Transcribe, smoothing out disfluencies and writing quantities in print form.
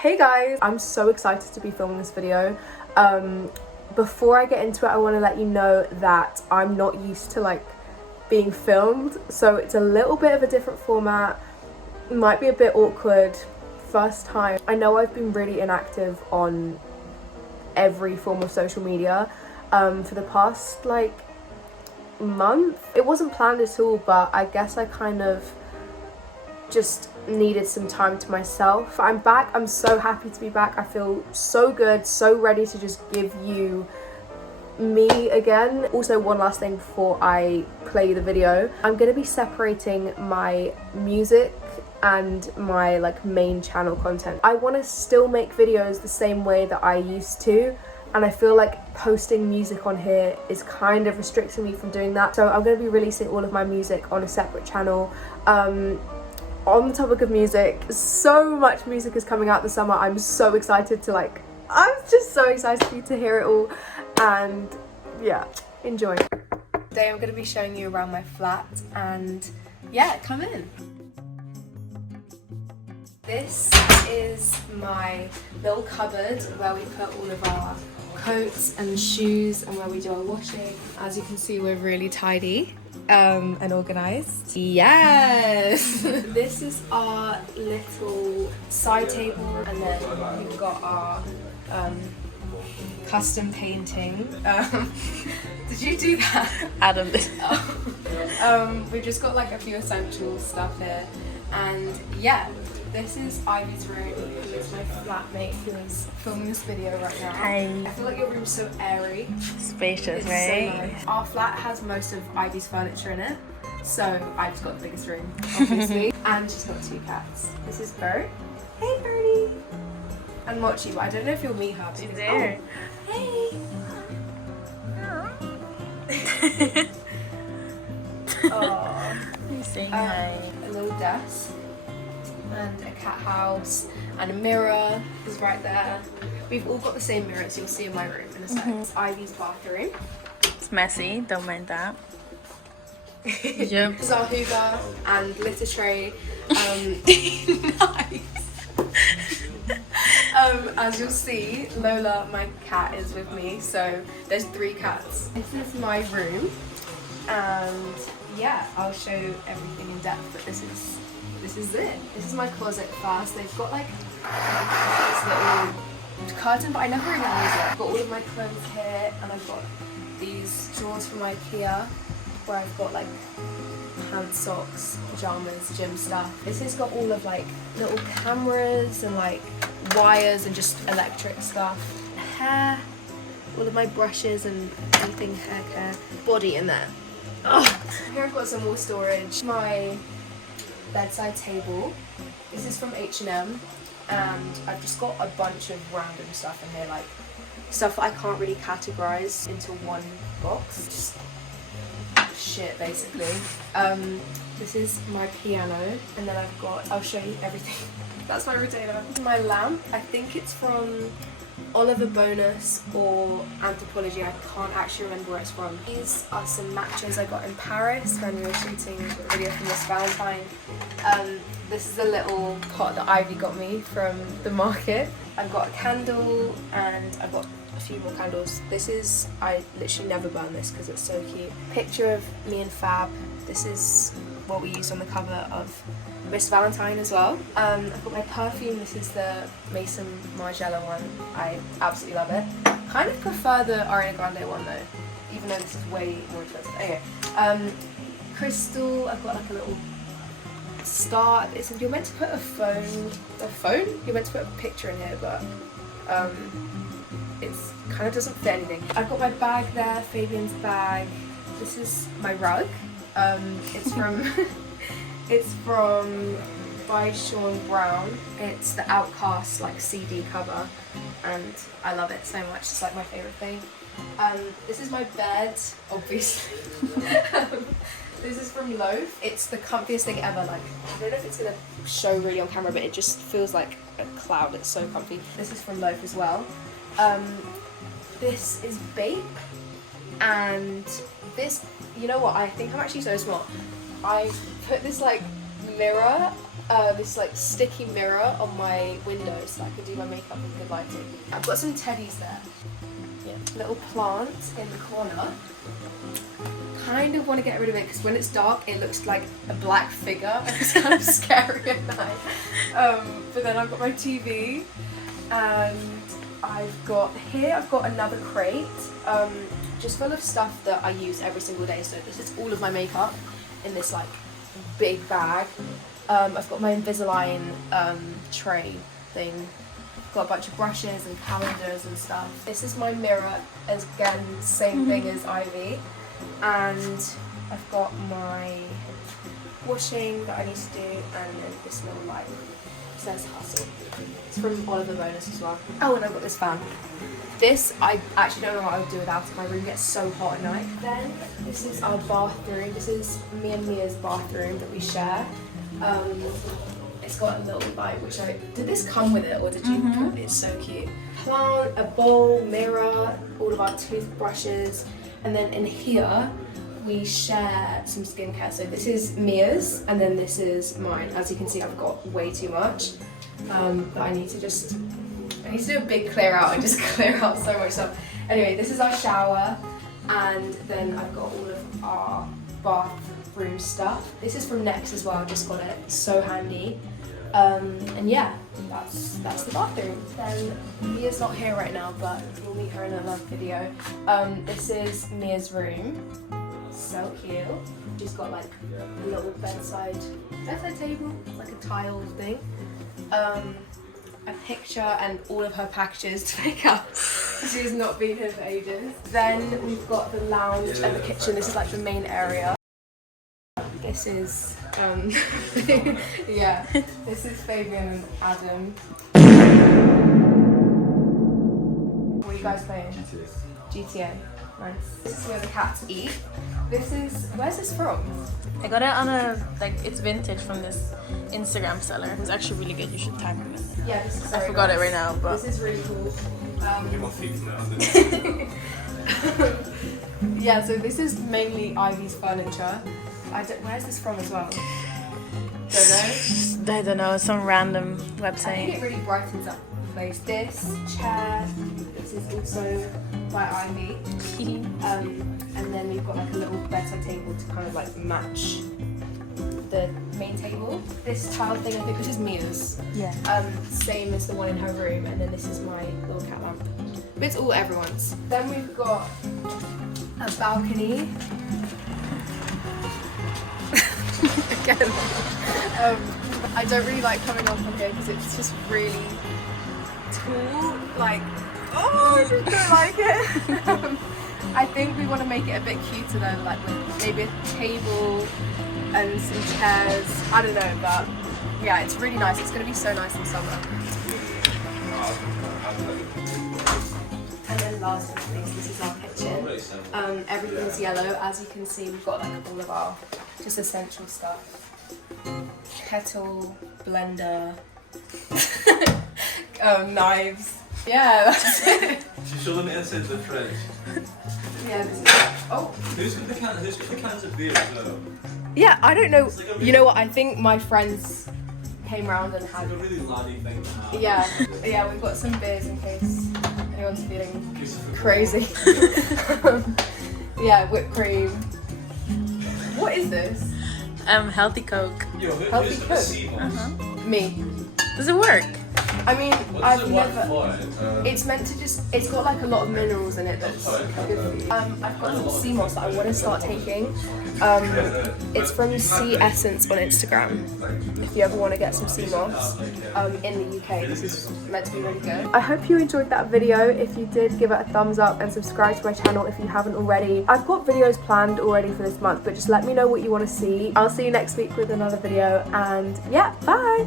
Hey guys, I'm so excited to be filming this video. Before I get into it, I want to let you know that I'm not used to like being filmed, so it's a little bit of a different format. It might be a bit awkward first time. I know I've been really inactive on every form of social media for the past like month. It wasn't planned at all, but I guess I kind of just needed some time to myself. I'm back. I'm so happy to be back. I feel so good, so ready to just give you me again. Also, one last thing before I play the video, I'm gonna be separating my music and my like main channel content. I want to still make videos the same way that I used to, and I feel like posting music on here is kind of restricting me from doing that. So I'm going to be releasing all of my music on a separate channel. On the topic of music, so much music is coming out this summer. I'm so excited to I'm just so excited for you to hear it all, and yeah, enjoy. Today I'm going to be showing you around my flat, and yeah, come in. This is my little cupboard where we put all of our coats and shoes and where we do our washing. As you can see, we're really tidy and organized. Yes! This is our little side table, and then we've got our custom painting. Did you do that? Adam. We've just got like a few essential stuff here, and yeah, this is Ivy's room, who is my flatmate who is filming this video right now. Hi. I feel like your room's so airy. Spacious, It's right? so nice. Our flat has most of Ivy's furniture in it, so I've got the biggest room, obviously. And she's got 2 cats. This is Bert. Hey, Bertie. And Mochi, but I don't know if you'll meet her. She's there. Oh. Hey. Oh. He's saying hi. A little desk and a cat house and a mirror is right there. We've all got the same mirrors you'll see in my room in a sec. It's Ivy's bathroom. It's messy, don't mind that. Yep. This is our Hoover and litter tray. Nice. As you'll see, Lola, my cat, is with me, so there's 3 cats. This is my room, and yeah, I'll show everything in depth, but this is it. This is my closet first. They've got like this little curtain, but I never really use it. I've got all of my clothes here, and I've got these drawers from IKEA where I've got like pants, socks, pajamas, gym stuff. This has got all of like little cameras and like wires and just electric stuff. Hair, all of my brushes and anything hair care. Body in there. Oh. Here I've got some more storage. My bedside table. This is from H&M, and I've just got a bunch of random stuff in here, like stuff that I can't really categorize into one box. Just shit, basically. This is my piano, and then I'll show you everything. That's my retainer. My lamp, I think it's from Oliver Bonus or Anthropology, I can't actually remember where it's from. These are some matches I got in Paris when we were shooting a video for Miss Valentine. This is a little pot that Ivy got me from the market. I've got a candle, and I've got a few more candles. I literally never burn this because it's so cute. Picture of me and Fab. This is what we used on the cover of Miss Valentine as well. I've got my perfume. This is the Mason Margiela one. I absolutely love it. Kind of prefer the Ariana Grande one though, even though this is way more expensive. Anyway, crystal. I've got like a little star. You're meant to put a phone? You're meant to put a picture in here, but it's kind of doesn't fit anything. I've got my bag there, Fabian's bag. This is my rug. It's from it's from by Sean Brown. It's the Outcast like CD cover, and I love it so much. It's like my favorite thing. This is my bed, obviously. This is from Loaf. It's the comfiest thing ever. Like, I don't know if it's gonna show really on camera, but it just feels like a cloud. It's so comfy. This is from Loaf as well. This is Bape, and this, you know what, I think I'm actually so smart. I put this like mirror this like sticky mirror on my window so I can do my makeup in good lighting. I've got some teddies there. Yeah. Little plant in the corner. Kind of want to get rid of it because when it's dark it looks like a black figure. It's kind of scary at night. But then I've got my TV and I've got another crate just full of stuff that I use every single day. So this is all of my makeup in this like big bag. I've got my Invisalign tray thing. I've got a bunch of brushes and calendars and stuff. This is my mirror, again, same thing as Ivy. And I've got my washing that I need to do, and then this little light. It says Hustle. It's from Oliver Bonus as well. Oh, and I've got this fan. This, I actually don't know what I would do without it. My room gets so hot at night. Then, this is our bathroom. This is me and Mia's bathroom that we share. It's got a little light, which did this come with it or did you put it? It's so cute. Plant, a bowl, mirror, all of our toothbrushes, and then in here we share some skincare. So this is Mia's and then this is mine. As you can see, I've got way too much, but I need to do a big clear out and just clear out so much stuff. Anyway, this is our shower, and then I've got all of our bathroom stuff. This is from Next as well, I just got it, it's so handy. And yeah, that's the bathroom. Then Mia's not here right now, but we'll meet her in another video. This is Mia's room, so cute. She's got like a little bedside table, like a tile thing. A picture and all of her packages to pick up. She's not been here for ages. Then we've got the lounge and the kitchen. This is like the main area. This is, yeah, this is Fabian and Adam. What are you guys playing? GTA. Nice. This is where the cats eat. Where's this from? I got it on it's vintage from this Instagram seller. It's actually really good. You should tag him in it. Yeah, this is I forgot it right now, but this is really cool. Yeah, so this is mainly Ivy's furniture. Where's this from as well? Don't know. I don't know, some random I think website. it really brightens up the place. This chair, this is also by Ivy. And then we've got like a little bedside table to kind of like match the main table. This tile thing, I think this is Mia's. Yeah. Same as the one in her room, and then this is my little cat lamp. But it's all everyone's. Then we've got a balcony. Again, I don't really like coming on from here because it's just really tall. Like, oh, I just don't like it. I think we want to make it a bit cuter though, like with maybe a table and some chairs. I don't know, but yeah, it's really nice. It's going to be so nice in summer. And then last but not least, this is our kitchen. Everything's yellow. As you can see, we've got like all of our just essential stuff. Kettle, blender, knives. Yeah, that's it. She's showing me inside the fridge. Yeah, this is oh. Who's got the cans of beer as well? Yeah, I don't know. You know what? I think my friends came round and had. It's a really laddie thing to have. Yeah, we've got some beers in case anyone's feeling crazy. Yeah, whipped cream. What is this? Healthy Coke. Yo, Healthy who's got Coke? the sea moss? Me. Does it work? I mean, What I've does it work never. for? It's meant to just. It's got like a lot of minerals in it that's good for you. I've got some sea moss that I want to start taking. It's from Sea Essence on Instagram. If you ever want to get some sea moss in the UK, this is meant to be really good. I hope you enjoyed that video. If you did, give it a thumbs up and subscribe to my channel if you haven't already. I've got videos planned already for this month, but just let me know what you want to see. I'll see you next week with another video, and yeah, bye!